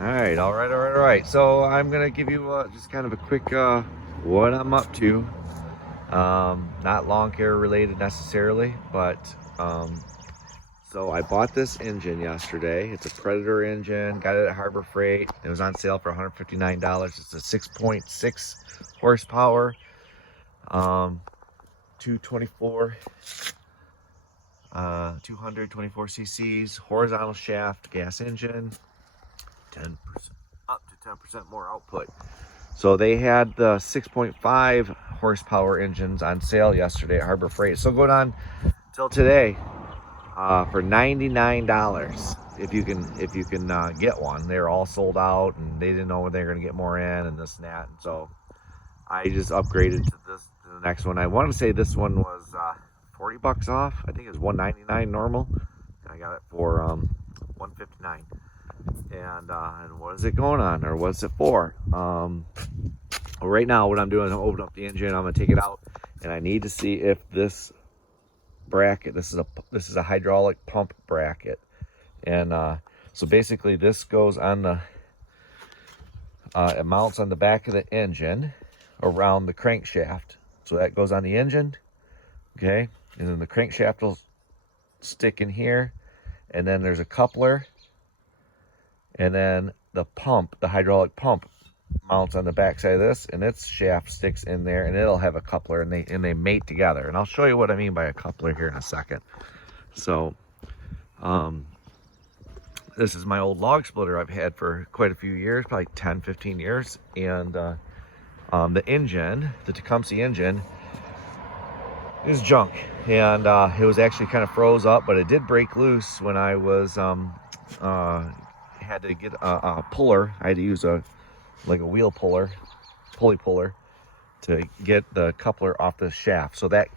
All right. So I'm gonna give you just kind of a quick what I'm up to. Not lawn care related necessarily, but so I bought this engine yesterday. It's a Predator engine. Got it at Harbor Freight. It was on sale for $159. It's a 6.6 horsepower, 224, 224 cc's, horizontal shaft gas engine, 10% up to 10% more output. So they had the 6.5 horsepower engines on sale yesterday at Harbor Freight. So going on till today for $99 if you can get one. They're all sold out, and they didn't know when they were going to get more in and this and that. And so I just upgraded to the next one. I want to say this one was 40 bucks off. I think it was 199 normal. I got it for 159. And what is it going on, or what's it for? Right now what I'm doing is I'm opening up the engine. I'm gonna take it out, and I need to see if this bracket, this is a hydraulic pump bracket, and so basically this goes on the it mounts on the back of the engine around the crankshaft. So that goes on the engine, okay, and then the crankshaft will stick in here, and then there's a coupler, and then the pump, the hydraulic pump, mounts on the back side of this, and its shaft sticks in there, and it'll have a coupler, and they mate together. And I'll show you what I mean by a coupler here in a second. So this is my old log splitter I've had for quite a few years, probably 10-15 years. And the engine, the Tecumseh engine, is junk, and it was actually kind of froze up, but it did break loose when I was had to get a puller. I had to use a wheel puller, pulley puller, to get the coupler off the shaft. So that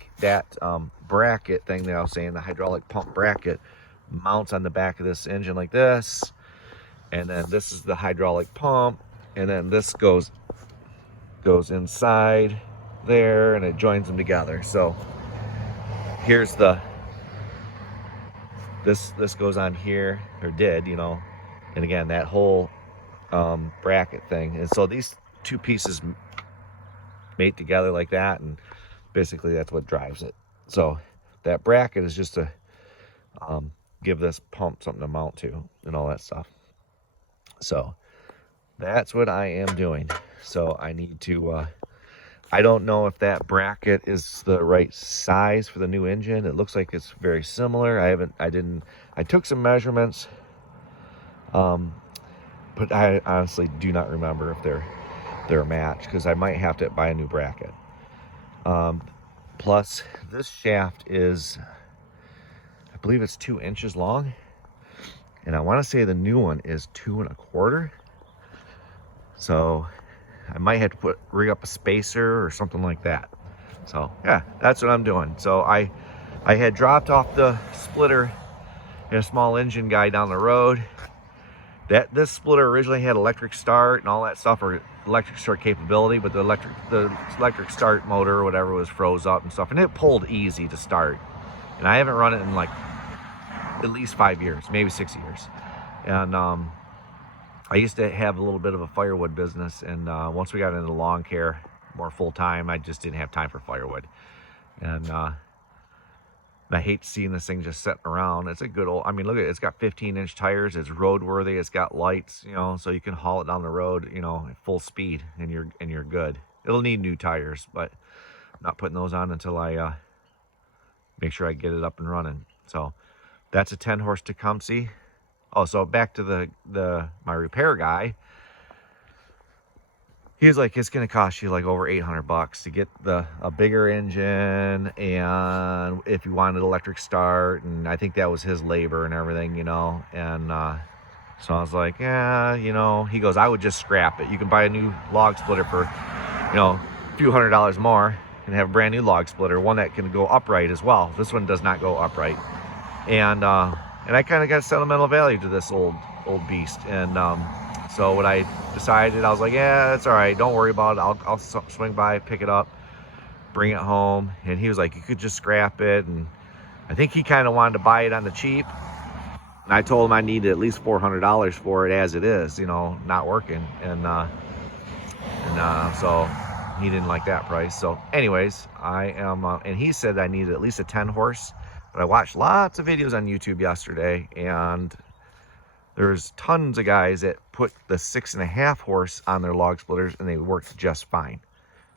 bracket thing that I was saying, the hydraulic pump bracket, mounts on the back of this engine like this, and then this is the hydraulic pump, and then this goes inside there, and it joins them together. So here's this goes on here, or did, and again, that whole bracket thing. And so these two pieces mate together like that, and basically that's what drives it. So that bracket is just to give this pump something to mount to and all that stuff. So that's what I am doing. So I need to I don't know if that bracket is the right size for the new engine. It looks like it's very similar. I took some measurements, but I honestly do not remember if they're a match, because I might have to buy a new bracket. Plus, this shaft is, I believe it's 2 inches long, and I want to say the new one is 2 1/4. So I might have to rig up a spacer or something like that. So yeah, that's what I'm doing. So I had dropped off the splitter in a small engine guy down the road. This splitter originally had electric start and all that stuff, or electric start capability, but the electric start motor or whatever was froze up and stuff, and it pulled easy to start. And I haven't run it in like at least 5 years, maybe 6 years. And I used to have a little bit of a firewood business, and once we got into lawn care more full time, I just didn't have time for firewood. And I hate seeing this thing just sitting around. It's a good old, I mean, look at it. It's got 15-inch tires. It's roadworthy. It's got lights, so you can haul it down the road, at full speed, and you're good. It'll need new tires, but I'm not putting those on until I make sure I get it up and running. So that's a 10-horse Tecumseh. Oh, so back to my repair guy. He's like, it's going to cost you like over $800 to get a bigger engine, and if you wanted electric start, and I think that was his labor and everything, and so I was like, yeah, he goes, I would just scrap it. You can buy a new log splitter for, a few $100s more and have a brand new log splitter, one that can go upright as well. This one does not go upright. And I kind of got sentimental value to this old beast. And so what I decided, I was like, yeah, that's all right. Don't worry about it. I'll swing by, pick it up, bring it home. And he was like, you could just scrap it. And I think he kind of wanted to buy it on the cheap. And I told him I needed at least $400 for it as it is, you know, not working. And so he didn't like that price. So anyways, I am, and he said I needed at least a 10 horse. But I watched lots of videos on YouTube yesterday, and there's tons of guys that put the 6.5 horse on their log splitters and they worked just fine.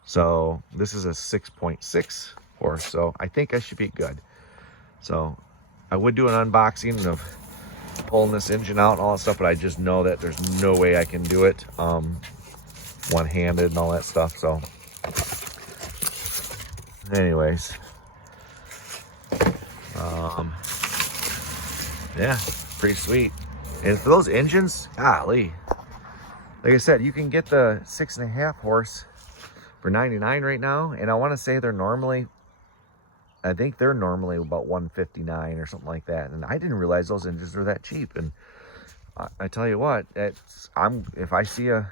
So this is a 6.6 horse. So I think I should be good. So I would do an unboxing of pulling this engine out and all that stuff, but I just know that there's no way I can do it one-handed and all that stuff. So anyways, yeah, pretty sweet. And for those engines, golly, like I said, you can get the 6.5 horse for $99 right now, and I want to say they're normally, I think they're normally about $159 or something like that. And I didn't realize those engines were that cheap. And I tell you what, if I see a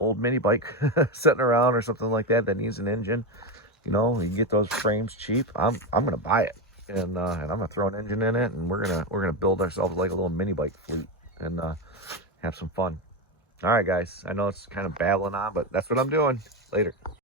old mini bike sitting around or something like that that needs an engine, you know, you can get those frames cheap. I'm gonna buy it, and I'm gonna throw an engine in it, and we're gonna build ourselves like a little mini bike fleet and have some fun. All right, guys. I know it's kind of babbling on, but that's what I'm doing. Later.